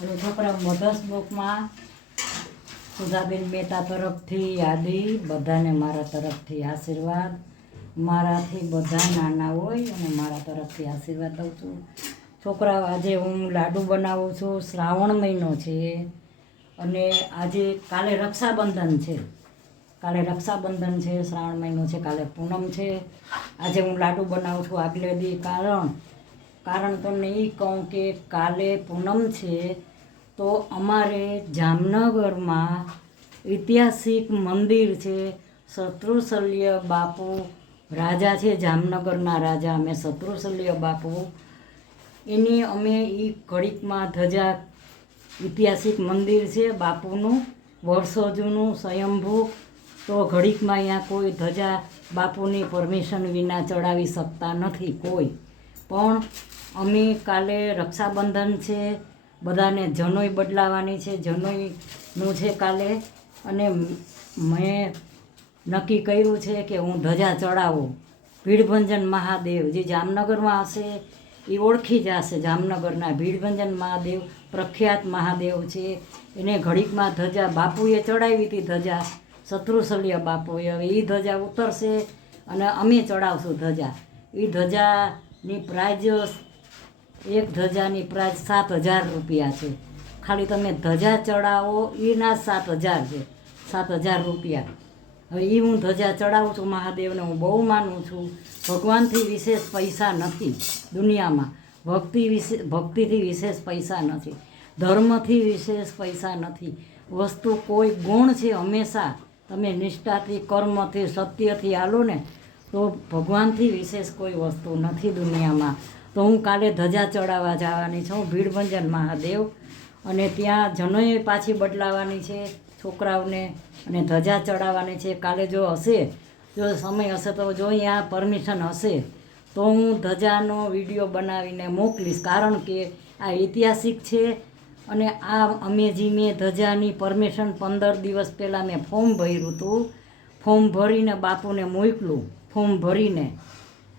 અને છોકરા મધર્સ બુકમાં સુધાબેન મહેતા તરફથી યાદી, બધાને મારા તરફથી આશીર્વાદ. મારાથી બધા નાના હોય અને મારા તરફથી આશીર્વાદ દઉં છું. છોકરાઓ, આજે હું લાડુ બનાવું છું. શ્રાવણ મહિનો છે અને કાલે રક્ષાબંધન છે. શ્રાવણ મહિનો છે, કાલે પૂનમ છે. આજે હું લાડુ બનાવું છું આગલે દી. કારણ તમને એ કહું કે કાલે પૂનમ છે તો અમારે જામનગરમાં ઐતિહાસિક મંદિર છે. શત્રુશલ્ય બાપુ રાજા છે, જામનગરના રાજા. અમે શત્રુશલ્ય બાપુ એની અમે એ ઘડીકમાં ધજા, ઐતિહાસિક મંદિર છે બાપુનું, વર્ષો જૂનું સ્વયંભૂ. તો ઘડીકમાં અહીંયા કોઈ ધજા બાપુની પરમિશન વિના ચડાવી શકતા નથી કોઈ પણ. અમે કાલે રક્ષાબંધન છે, બધાને જનોઈ બદલાવાની છે, જનોઈનું છે કાલે. અને મેં નક્કી કર્યું છે કે હું ધજા ચડાવું. ભીડભંજન મહાદેવ જે જામનગરમાં હશે એ ઓળખી જશે. જામનગરના ભીડભંજન મહાદેવ પ્રખ્યાત મહાદેવ છે. એને ઘડીકમાં ધજા બાપુએ ચડાવી હતી, ધજા શત્રુશલ્ય બાપુએ. હવે એ ધજા ઉતરશે અને અમે ચડાવશું ધજા. એ ધજાની પ્રાઇઝ, એક ધજાની પ્રાઇઝ 7,000 રૂપિયા છે. ખાલી તમે ધજા ચડાવો એના 7,000 છે, 7,000 રૂપિયા. હવે એ હું ધજા ચડાવું છું મહાદેવને. હું બહુ માનું છું. ભગવાનથી વિશેષ પૈસા નથી દુનિયામાં. ભક્તિથી વિશેષ પૈસા નથી, ધર્મથી વિશેષ પૈસા નથી. વસ્તુ કોઈ ગુણ છે. હંમેશા તમે નિષ્ઠાથી, કર્મથી, સત્યથી હાલો ને તો ભગવાનથી વિશેષ કોઈ વસ્તુ નથી દુનિયામાં. તો હું કાલે ધજા ચડાવવા જવાની છું ભીડભંજન મહાદેવ. અને ત્યાં જનોઈ પાછી બદલાવાની છે છોકરાઓને અને ધજા ચડાવવાની છે કાલે. જો સમય હશે તો જો અહીંયા પરમિશન હશે તો હું ધજાનો વિડીયો બનાવીને મોકલીશ. કારણ કે આ ઐતિહાસિક છે. અને મેં ધજાની પરમિશન 15 દિવસ પહેલાં મેં ફોર્મ ભર્યું હતું. ફોર્મ ભરીને બાપુને મોકલું, ફોર્મ ભરીને.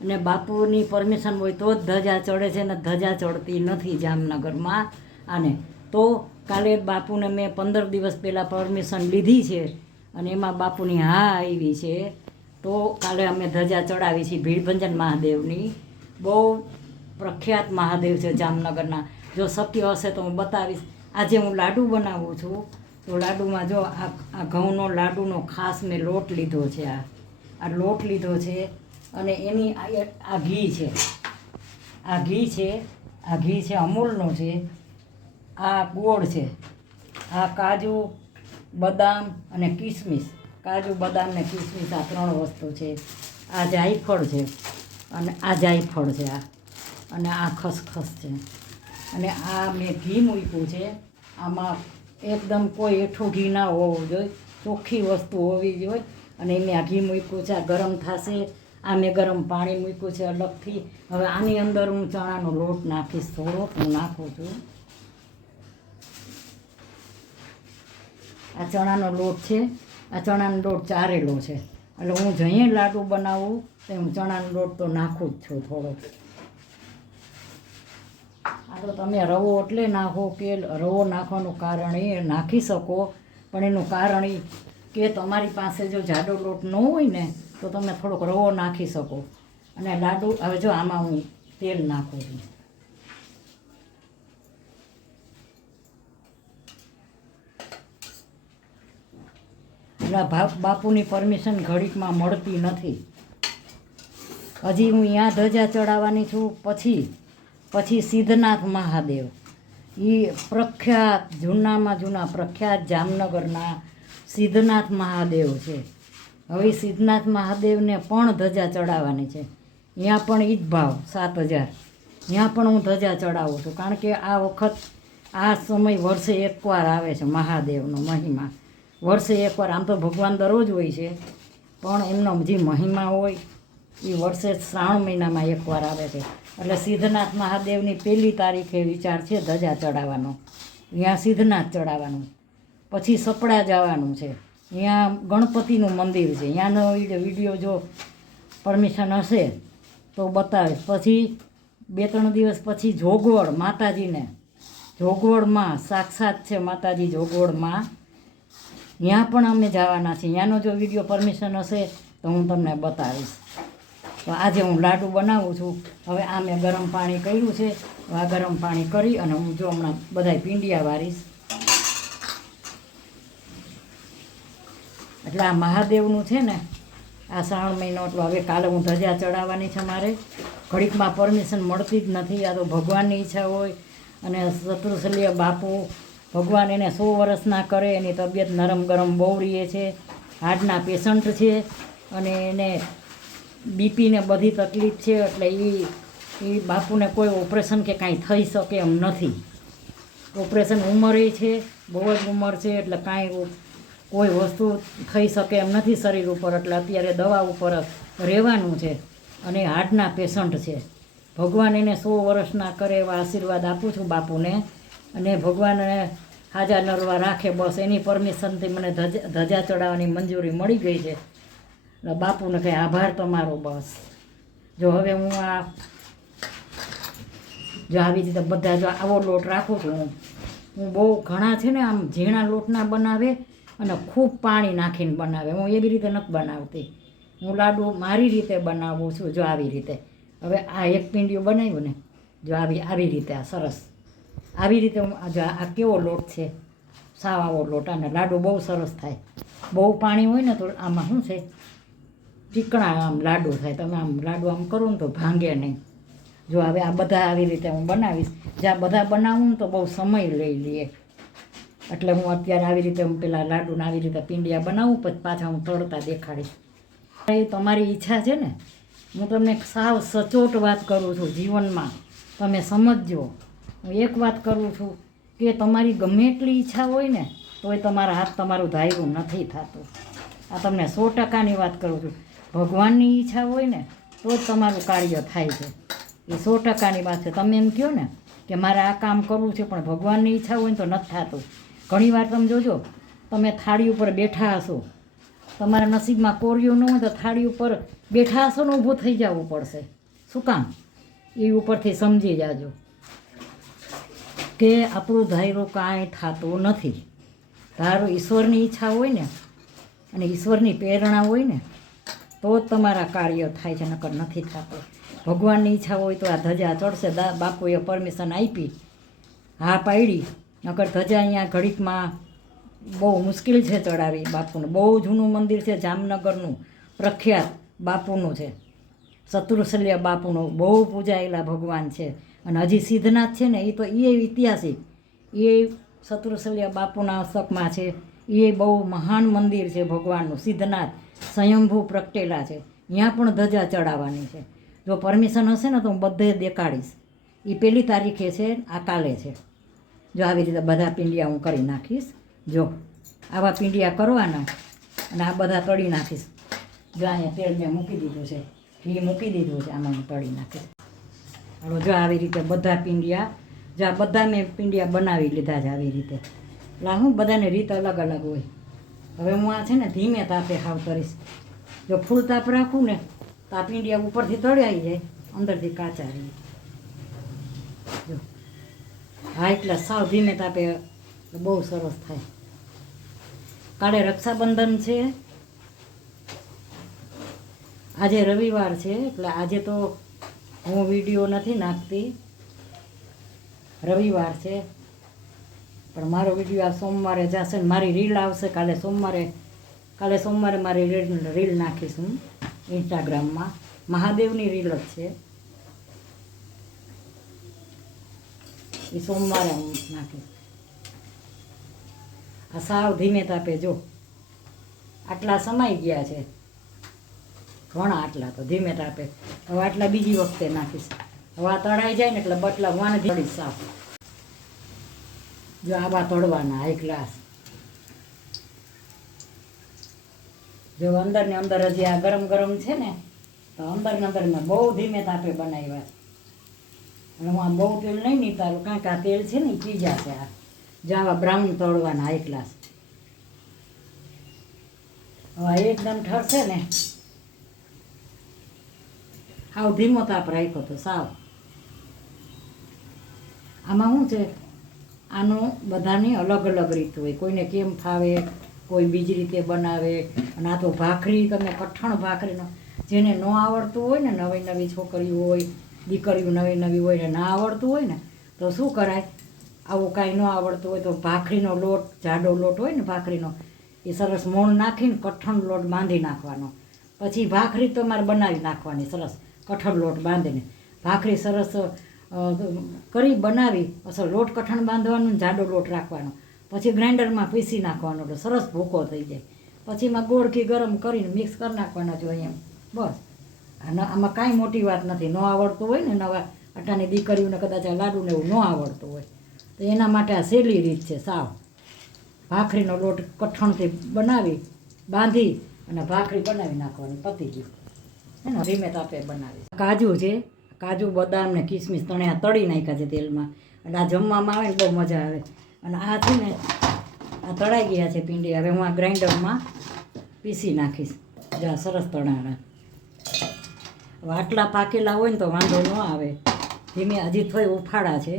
અને બાપુની પરમિશન હોય તો જ ધજા ચડે છે, ને ધજા ચડતી નથી જામનગરમાં. આને તો કાલે બાપુને મેં 15 દિવસ પહેલાં પરમિશન લીધી છે અને એમાં બાપુની હા આવી છે. તો કાલે અમે ધજા ચડાવી છીએ ભીડભંજન મહાદેવની. બહુ પ્રખ્યાત મહાદેવ છે જામનગરના. જો શક્ય હશે તો હું બતાવીશ. આજે હું લાડુ બનાવું છું તો લાડુમાં જો આ ઘઉંનો લાડુનો ખાસ મેં લોટ લીધો છે. આ લોટ લીધો છે અને એની આ ઘી છે. આ ઘી છે અમૂલનું છે. આ ગોળ છે. આ કાજુ, બદામ અને કિસમિસ. કાજુ, બદામ ને કિસમિસ, આ 3 વસ્તુ છે. આ જાયફળ છે અને આ જાયફળ છે. અને આ ખસખસ છે. અને આ મેં ઘી મૂક્યું છે. આમાં એકદમ કોઈ એઠું ઘી ના હોવું જોઈએ, ચોખ્ખી વસ્તુ હોવી જોઈએ. અને મેં આ ઘી મૂક્યું છે. આ ગરમ થશે. આ મેં ગરમ પાણી મૂક્યું છે અલગથી. હવે આની અંદર હું ચણાનો લોટ નાખીશ. થોડોક હું નાખું છું. આ ચણાનો લોટ છે. આ ચણાનો લોટ ચારેલો છે. એટલે હું જઈએ લાડુ બનાવું તો હું ચણાનો લોટ તો નાખું જ છું થોડોક. આ તો તમે રવો એટલે નાખો કે રવો નાખવાનું કારણ એ નાખી શકો, પણ એનું કારણ એ કે તમારી પાસે જો જાડો લોટ ન હોય ને તો તમે થોડોક રવો નાખી શકો. અને લાડુ, હવે જો આમાં હું તેલ નાખું છું. એટલે બાપુની પરમિશન ઘડીકમાં મળતી નથી. હજી હું અહીંયા ધજા ચડાવવાની છું. પછી સિદ્ધનાથ મહાદેવ, એ પ્રખ્યાત, જૂનામાં જૂના પ્રખ્યાત જામનગરના સિદ્ધનાથ મહાદેવ છે. હવે સિદ્ધનાથ મહાદેવને પણ ધજા ચડાવવાની છે. ત્યાં પણ એ જ ભાવ 7,000. ત્યાં પણ હું ધજા ચડાવું છું. કારણ કે આ વખત આ સમય વર્ષે એકવાર આવે છે. મહાદેવનો મહિમા વર્ષે એકવાર. આમ તો ભગવાન દરરોજ હોય છે પણ એમનો જે મહિમા હોય એ વર્ષે શ્રાવણ મહિનામાં એકવાર આવે છે. એટલે સિદ્ધનાથ મહાદેવની 1 તારીખે વિચાર છે ધજા ચડાવવાનો. ત્યાં સિદ્ધનાથ ચડાવવાનું. પછી સપડા જવાનું છે. ત્યાં ગણપતિનું મંદિર છે. ત્યાંનો વિડીયો જો પરમિશન હશે તો બતાવીશ. પછી 2-3 દિવસ પછી જોગવડ માતાજીને જોગવડમાં સાક્ષાત છે માતાજી જોગવડમાં. ત્યાં પણ અમે જવાના છીએ. ત્યાંનો જો વિડીયો પરમિશન હશે તો હું તમને બતાવીશ. તો આજે હું લાડુ બનાવું છું. હવે આ મેં ગરમ પાણી કર્યું છે. આ ગરમ પાણી કરી અને હું જો હમણાં બધાય પીંડિયા વારીશ. એટલે આ મહાદેવનું છે ને, આ શ્રાવણ મહિનો એટલે હવે કાલે હું ધજા ચડાવવાની છે. મારે ઘડીકમાં પરમિશન મળતી જ નથી. આ તો ભગવાનની ઈચ્છા હોય. અને શત્રુશલ્ય બાપુ ભગવાન એને 100 વર્ષ ના કરે. એની તબિયત નરમ ગરમ બહુ રહે છે. હાર્ટના પેશન્ટ છે અને એને બીપીને બધી તકલીફ છે. એટલે એ બાપુને કોઈ ઓપરેશન કે કાંઈ થઈ શકે એમ નથી. ઓપરેશન ઉંમરે છે, બહુ જ ઉંમર છે, એટલે કાંઈ કોઈ વસ્તુ થઈ શકે એમ નથી શરીર ઉપર. એટલે અત્યારે દવા ઉપર રહેવાનું છે અને હાર્ટના પેશન્ટ છે. ભગવાન એને 100 વર્ષના કરે એવા આશીર્વાદ આપું છું બાપુને. અને ભગવાન હાજા નરવા રાખે, બસ એની પરમિશનથી મને ધજા ચડાવવાની મંજૂરી મળી ગઈ છે. એટલે બાપુને કંઈ આભાર તમારો. બસ જો હવે હું આવી રીતે બધા જો આવો લોટ રાખું છું. હું બહુ ઘણા છે ને આમ ઝીણા લોટના બનાવે અને ખૂબ પાણી નાખીને બનાવે. હું એવી રીતે નથી બનાવતી. હું લાડુ મારી રીતે બનાવું છું. જો આવી રીતે હવે આ એક પીંડિયું બનાવ્યું ને, જો આવી રીતે આ સરસ આવી રીતે હું જો આ કેવો લોટ છે, સાવ આવો લોટ. અને લાડુ બહુ સરસ થાય. બહુ પાણી હોય ને તો આમાં શું છે, ચીકણા આમ લાડુ થાય. તમે આમ લાડુ આમ કરો ને તો ભાંગે નહીં. જો હવે આ બધા આવી રીતે હું બનાવીશ. જ્યાં બધા બનાવું ને તો બહુ સમય લઈ લઈએ. એટલે હું અત્યારે આવી રીતે હું પેલા લાડુને આવી રીતે પીંડિયા બનાવું, પછી પાછા હું તળતા દેખાડીશ. એ તમારી ઈચ્છા છે ને. હું તમને સાવ સચોટ વાત કરું છું જીવનમાં, તમે સમજજો. હું એક વાત કરું છું કે તમારી ગમે એટલી ઈચ્છા હોય ને તોય તમારા હાથ તમારું ધાર્યું નથી થતું. આ તમને 100%ની વાત કરું છું. ભગવાનની ઈચ્છા હોય ને તો જ તમારું કાર્ય થાય છે. એ 100%ની વાત છે. તમે એમ કહો ને કે મારે આ કામ કરવું છે પણ ભગવાનની ઈચ્છા હોય ને તો નથી થતું. ઘણીવાર તમે જોજો, તમે થાળી ઉપર બેઠા હશો, તમારા નસીબમાં કોરિયું ન હોય તો થાળી ઉપર બેઠા હશો ને ઊભું થઈ જવું પડશે. શું કામ? એ ઉપરથી સમજી જાજો કે આપણું ધાર્યું કાંઈ થતું નથી. ધારો ઈશ્વરની ઈચ્છા હોય ને અને ઈશ્વરની પ્રેરણા હોય ને તો જ તમારા કાર્ય થાય છે, નકર નથી થતું. ભગવાનની ઈચ્છા હોય તો આ ધજા ચડશે. બાપુએ પરમિશન આપી, હા પાડી. નકર ધજા અહીંયા ઘડીકમાં બહુ મુશ્કેલ છે ચડાવી બાપુને. બહુ જૂનું મંદિર છે, જામનગરનું પ્રખ્યાત બાપુનું છે. શત્રુશલ્ય બાપુનું બહુ પૂજાયેલા ભગવાન છે. અને હજી સિદ્ધનાથ છે ને, એ તો એ ઐતિહાસિક, એ શત્રુશલ્ય બાપુના હસ્તકમાં છે. એ બહુ મહાન મંદિર છે ભગવાનનું. સિદ્ધનાથ સ્વયંભૂ પ્રગટેલા છે. ત્યાં પણ ધજા ચડાવવાની છે. જો પરમિશન હશે ને તો હું બધે દેખાડીશ. એ 1 તારીખે છે, આ કાલે છે. જો આવી રીતે બધા પીંડિયા હું કરી નાખીશ. જો આવા પીંડિયા કરવાના અને આ બધા તળી નાખીશ. જો અહીંયા તેલ મેં મૂકી દીધું છે, ઘી મૂકી દીધું છે, આમાં હું તળી નાખીશ. હવે જો આવી રીતે બધા પીંડિયા, જો આ બધા મેં પીંડિયા બનાવી લીધા છે આવી રીતે. એટલે હું બધાની રીત અલગ અલગ હોય. હવે હું આ છે ને ધીમે તાપે હાવ કરીશ. જો ફૂલ તાપ રાખું ને તો આ પીંડિયા ઉપરથી તળાઈ જાય, અંદરથી કાચા રહે. જો હા, એટલે સાવ ધીમે તાપે બહુ સરસ થાય. કાલે રક્ષાબંધન છે, આજે રવિવાર છે. એટલે આજે તો હું વિડીયો નથી નાખતી, રવિવાર છે. પણ મારો વિડીયો આ સોમવારે જશે ને મારી રીલ આવશે કાલે સોમવારે મારી રીલ નાખીશ હું ઇન્સ્ટાગ્રામમાં. મહાદેવની રીલ જ છે એ, સોમવારે હું નાખીશ. આ સાવ ધીમે તાપે જો આટલા સમાઈ ગયા છે ઘણા, આટલા તો ધીમે તાપે. હવે આટલા બીજી વખતે નાખીશ. હવે આ તળાઈ જાય ને એટલે બટલા વાને તળીશ સાફ. જો આવા તળવાના 1 ગ્લાસ. જો અંદર ને અંદર હજી આ ગરમ ગરમ છે ને તો અંદર ને અંદર મેં બહુ ધીમે તાપે બનાવ્યા. અને હું આમ બહુ તેલ નહીં નીતારું, કારણ કે આ તેલ છે ને એ પી જશે. આ જો આવા બ્રાઉન તળવાના 1 ગ્લાસ. હવે એકદમ ઠરશે ને, સાવ ધીમો તાપ રાખ્યો તો સાવ. આમાં શું છે, આનું બધાની અલગ અલગ રીત હોય, કોઈને કેમ ફાવે, કોઈ બીજી રીતે બનાવે. અને આ તો ભાખરી, તમે કઠણ ભાખરીનો જેને ન આવડતું હોય ને, નવી નવી છોકરીઓ હોય, દીકરીઓ નવી નવી હોય ને ના આવડતું હોય ને, તો શું કરાય, આવું કાંઈ ન આવડતું હોય તો ભાખરીનો લોટ, જાડો લોટ હોય ને ભાખરીનો, એ સરસ મોણ નાખીને કઠણ લોટ બાંધી નાખવાનો. પછી ભાખરી તમારે બનાવી નાખવાની સરસ કઠણ લોટ બાંધીને. ભાખરી સરસ કરી બનાવી, અસર લોટ કઠણ બાંધવાનું, જાડો લોટ રાખવાનો. પછી ગ્રાઇન્ડરમાં પીસી નાખવાનો એટલે સરસ ભૂકો થઈ જાય. પછી એમાં ગોળ ઘી ગરમ કરીને મિક્સ કરી નાખવાના જોઈએ એમ, બસ. આમાં કાંઈ મોટી વાત નથી. ન આવડતું હોય ને, નવા અટાની દીકરીઓને કદાચ આ લાડુને એવું ન આવડતું હોય તો એના માટે આ સહેલી રીત છે સાવ. ભાખરીનો લોટ કઠણથી બનાવી, બાંધી અને ભાખરી બનાવી નાખવાની, પતી ગયું. એને ધીમે તાપે બનાવી. કાજુ છે, કાજુ બદામ ને કિસમિસ તણ્યા તળી નાખ્યા છે તેલમાં. અને આ જમવામાં આવે ને બહુ મજા આવે. અને આ છે ને, આ તળાઈ ગયા છે પીંડી. હવે હું આ ગ્રાઇન્ડરમાં પીસી નાખીશ. જ્યાં સરસ તળાણા. હવે આટલા પાકેલા હોય ને તો વાંધો ન આવે. ધીમે હજી થોડી ઉફાળા છે.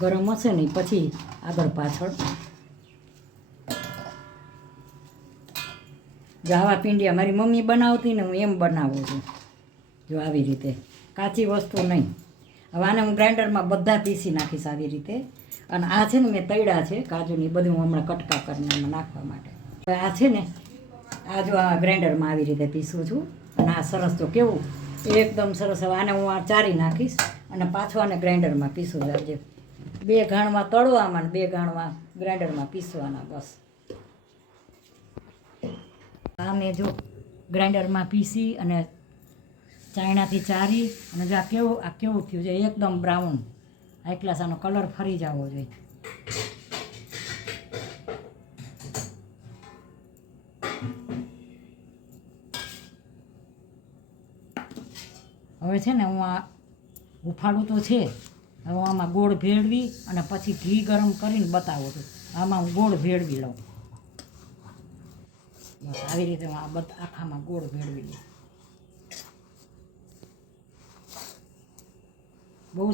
ગરમ હશે ને પછી આગળ પાછળ. જો આવા પીંડિયા મારી મમ્મી બનાવતી ને હું એમ બનાવું છું, જો આવી રીતે, કાચી વસ્તુ નહીં. હવે આને હું ગ્રાઇન્ડરમાં બધા પીસી નાખીશ આવી રીતે. અને આ છે ને મેં તળ્યા છે કાજુની, બધું હું હમણાં કટકા કરીને એમાં નાખવા માટે. હવે આ છે ને, આ જો આ ગ્રાઇન્ડરમાં આવી રીતે પીસું છું. અને આ સરસ તો કેવું એકદમ સરસ. હવે આને હું આ ચારી નાખીશ અને પાછું આને ગ્રાઇન્ડરમાં પીસું. આજે 2 ઘાણમાં તળવામાં ને 2 ઘાણમાં ગ્રાઇન્ડરમાં પીસવાના, બસ. આ મેં જો ગ્રાઇન્ડરમાં પીસી અને ચાયણાથી ચારી અને જો આ કેવું થયું છે, એકદમ બ્રાઉન હાઈ ક્લાસ. આનો કલર ફરી જવો જોઈએ. હવે છે ને હું આ ઉફાળું તો છે, હવે હું આમાં ગોળ ભેળવી અને પછી ઘી ગરમ કરીને બતાવું છું. આમાં હું ગોળ ભેળવી લઉં, બસ આવી રીતે હું આ આખામાં ગોળ ભેળવી લઉં. બહુ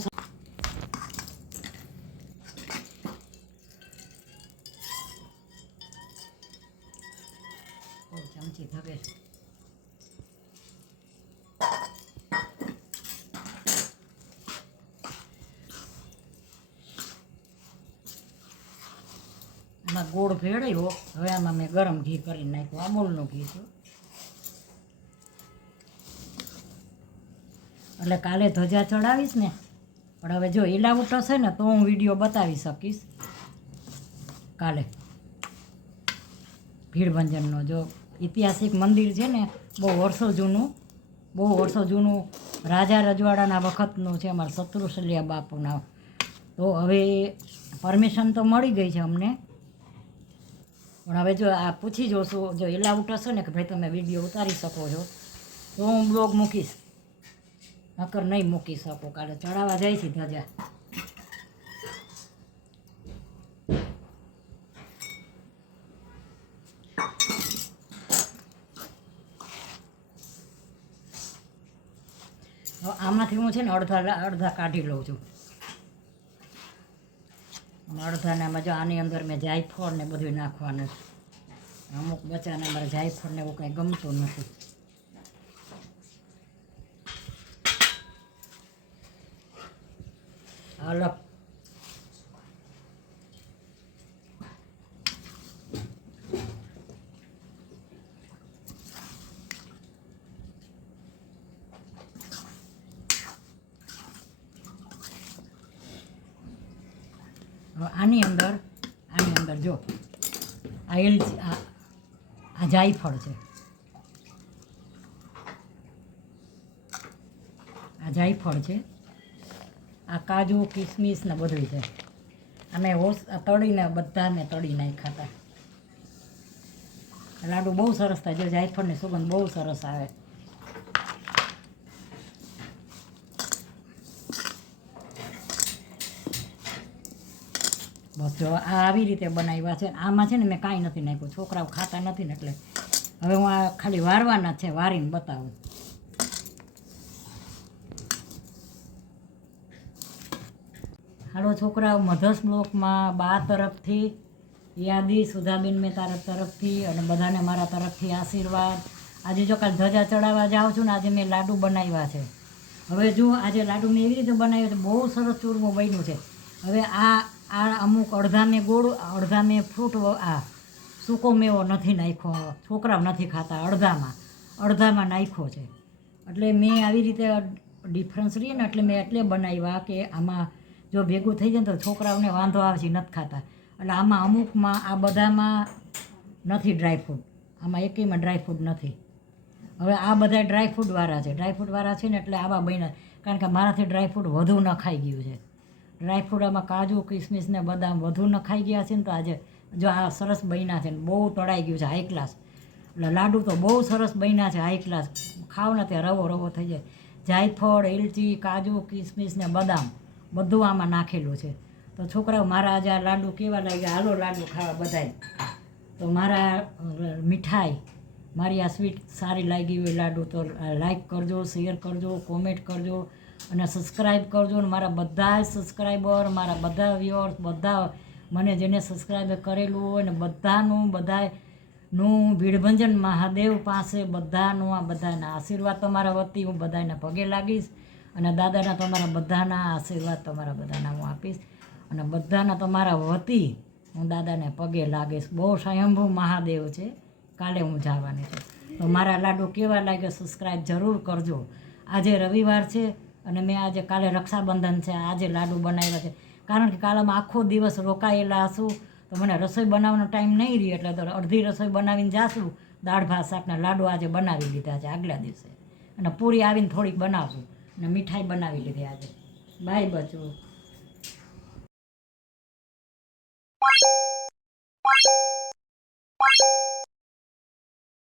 ચમચી ધગે. આમાં ગોળ ભેળ્યો. હવે આમાં મેં ગરમ ઘી કરીને નાખ્યું, અમૂલનું ઘી છે. એટલે કાલે ધજા ચડાવીશ ને, પણ હવે જો ઇલાવટ હશે ને તો હું વિડીયો બતાવી શકીશ કાલે. ભીડભંજનનો જો ઐતિહાસિક મંદિર છે ને, બહુ વર્ષો જૂનું રાજા રજવાડાના વખતનું છે, અમારા શત્રુશલ્યા બાપુના. તો હવે પરમિશન તો મળી ગઈ છે અમને, પણ હવે જો આ પૂછી જોશું, જો ઇલાવટ હશે ને કે ભાઈ તમે વિડીયો ઉતારી શકો છો તો હું બ્લોગ મૂકીશ, નકર નહીં મૂકી શકું. કાલે ચડાવવા જાય છે ધજા. આમાંથી હું છે ને અડધા કાઢી લઉં છું. અડધાને આમાં જો આની અંદર મેં જાયફળ ને બધું નાખવાનું. અમુક બચ્ચાને મારે જાયફળ ને એવું કંઈ ગમતું નથી. અલગ આની અંદર જો આ જાયફળ છે, આ જાયફળ છે, આ કાજુ કિસમિસ ને બધું છે. અમે તળીને બધા મેં તળી નાખ્યા હતા. લાડુ બહુ સરસ થાય, જો જાયફળની સુગંધ બહુ સરસ આવે. બસ જો આ આવી રીતે બનાવ્યા છે. આમાં છે ને મેં કાંઈ નથી નાખ્યું, છોકરાઓ ખાતા નથી ને એટલે. હવે હું આ ખાલી વારવાના છે, વારીને બતાવું. હાલો છોકરાઓ, મધર્સ બ્લોકમાં બા તરફથી યાદી, સુધાબેન મહેતા તરફથી અને બધાને મારા તરફથી આશીર્વાદ. આજે જો કાલ ધજા ચડાવવા જાઉં છું ને, આજે મેં લાડુ બનાવ્યા છે. હવે જો આજે લાડુ મેં એવી રીતે બનાવ્યું છે, બહુ સરસ ચૂરમું બન્યું છે. હવે આ અમુક અડધા મેં ગોળ, અડધા મેં ફ્રૂટ, આ સૂકો મેવો નથી નાખ્યો, છોકરાઓ નથી ખાતા, અડધામાં નાખ્યો છે. એટલે મેં આવી રીતે ડિફરન્સ રહીએ ને, એટલે મેં એટલે બનાવ્યા કે આમાં જો ભેગું થઈ જાય ને તો છોકરાઓને વાંધો આવશે, નથી ખાતા. એટલે આમાં અમુકમાં, આ બધામાં નથી ડ્રાયફ્રૂટ, આમાં એકેયમાં ડ્રાયફ્રૂટ નથી. હવે આ બધા ડ્રાયફ્રૂટવાળા છે, ડ્રાયફ્રૂટવાળા છે ને એટલે આવા બન્યા, કારણ કે મારાથી ડ્રાયફ્રૂટ વધુ ન ખાઈ ગયું છે. ડ્રાયફ્રૂટ આમાં કાજુ, કિસમિસ ને બદામ વધુ ન ખાઈ ગયા છે ને, તો આજે જો આ સરસ બન્યા છે ને બહુ તળાઈ ગયું છે, હાઈ ક્લાસ. એટલે લાડુ તો બહુ સરસ બન્યા છે, હાઈ ક્લાસ. ખાવ ને ત્યાં રવો રવો થઈ જાય. જાયફળ, એલચી, કાજુ, કિસમિસ ને બદામ બધું આમાં નાખેલું છે. તો છોકરાઓ મારા આજે આ લાડુ કેવા લાગ્યા, હાલો લાડુ ખાવા બધાય. તો મારા મીઠાઈ, મારી આ સ્વીટ સારી લાગી હોય લાડુ તો લાઈક કરજો, શેર કરજો, કોમેન્ટ કરજો અને સબસ્ક્રાઈબ કરજો. અને મારા બધા સબસ્ક્રાઈબર, મારા બધા વ્યુઅર્સ, બધા મને જેને સબસ્ક્રાઈબ કરેલું હોય ને બધાનું ભીડભંજન મહાદેવ પાસે બધાનું, આ બધાના આશીર્વાદ તમારા વતી હું બધાને પગે લાગીશ. અને દાદાના તમારા બધાના આશીર્વાદ તમારા બધાના હું આપીશ. અને બધાના તમારા વતી હું દાદાને પગે લાગીશ. બહુ સ્વયંભૂ મહાદેવ છે. કાલે હું જવાની છું. તો મારા લાડુ કેવા લાગે સબસ્ક્રાઈબ જરૂર કરજો. આજે રવિવાર છે અને મેં આજે, કાલે રક્ષાબંધન છે, આજે લાડુ બનાવ્યા છે. કારણ કે કાલે અમે આખો દિવસ રોકાયેલા હશું, તો મને રસોઈ બનાવવાનો ટાઈમ નહીં રહી, એટલે તો અડધી રસોઈ બનાવીને જાશું. દાળ ભાત શાકના લાડુ આજે બનાવી લીધા છે આગલા દિવસે, અને પૂરી આવીને થોડીક બનાવશું, અને મીઠાઈ બનાવી લીધી આજે. બાય બચો.